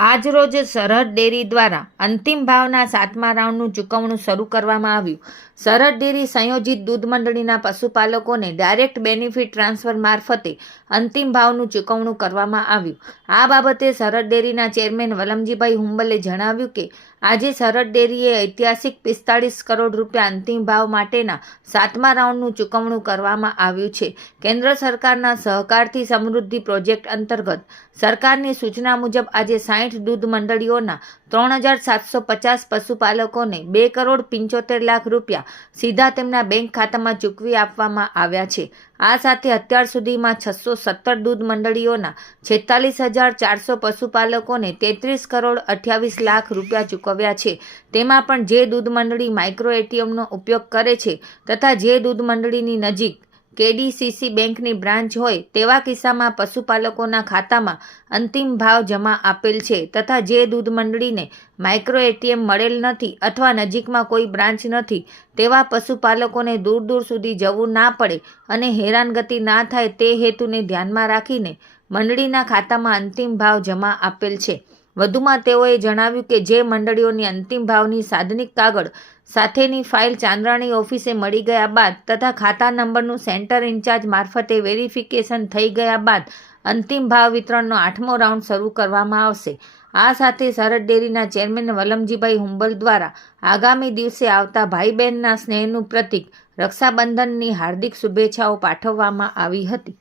આજરોજ સરહદ ડેરી દ્વારા અંતિમ ભાવના 7મા રાઉન્ડનું ચૂકવણું શરૂ કરવામાં આવ્યું. સરહદ ડેરી સંયોજિત દૂધ મંડળીના પશુપાલકોને ડાયરેક્ટ બેનિફિટ ટ્રાન્સફર મારફતે અંતિમ ભાવનું ચૂકવણું કરવામાં આવ્યું. આ બાબતે સરહદ ડેરીના ચેરમેન વલમજીભાઈ હુંબલે જણાવ્યું કે આજે સરહદ ડેરીએ ઐતિહાસિક 45 કરોડ રૂપિયા અંતિમ ભાવ માટેના 7મા રાઉન્ડનું ચૂકવણું કરવામાં આવ્યું છે. કેન્દ્ર સરકારના સહકારથી સમૃદ્ધિ પ્રોજેક્ટ અંતર્ગત સરકારની સૂચના મુજબ આજે 60 દૂધ મંડળીઓના 3750 પશુપાલકોને 2,75,00,000 રૂપિયા સીધા તેમના બેંક ખાતામાં ચૂકવી આપવામાં આવ્યા છે. આ સાથે અત્યાર સુધીમાં 617 દૂધ મંડળીઓના 46,400 પશુપાલકોને 33,28,00,000 રૂપિયા ચૂકવ્યા છે. તેમાં પણ જે દૂધ મંડળી માઇક્રો એટીએમનો ઉપયોગ કરે છે તથા જે દૂધ મંડળીની નજીક કેડીસીસી બેંકની બ્રાન્ચ હોય તેવા કિસ્સામાં પશુપાલકોના ખાતામાં અંતિમ ભાવ જમા આપેલ છે તથા જે દૂધ મંડળીને માઇક્રો એટીએમ મળેલ નથી અથવા નજીકમાં કોઈ બ્રાન્ચ નથી તેવા પશુપાલકોને દૂર દૂર સુધી જવું ના પડે અને હેરાનગતિ ના થાય તે હેતુને ધ્યાનમાં રાખીને મંડળીના ખાતામાં અંતિમ ભાવ જમા આપેલ છે. વધુમાં તેઓએ જણાવ્યું કે જે મંડળીઓની અંતિમ ભાવની સાધનિક કાગળ સાથેની ફાઇલ ચાંદ્રાણી ઓફિસે મળી ગયા બાદ તથા ખાતા નંબરનું સેન્ટર ઇન્ચાર્જ મારફતે વેરિફિકેશન થઈ ગયા બાદ અંતિમ ભાવ વિતરણનો 8મો રાઉન્ડ શરૂ કરવામાં આવશે. આ સાથે સરહદ ડેરીના ચેરમેન વલમજીભાઈ હુંબલ દ્વારા આગામી દિવસે આવતા ભાઈ બહેનના સ્નેહનું પ્રતીક રક્ષાબંધનની હાર્દિક શુભેચ્છાઓ પાઠવવામાં આવી હતી.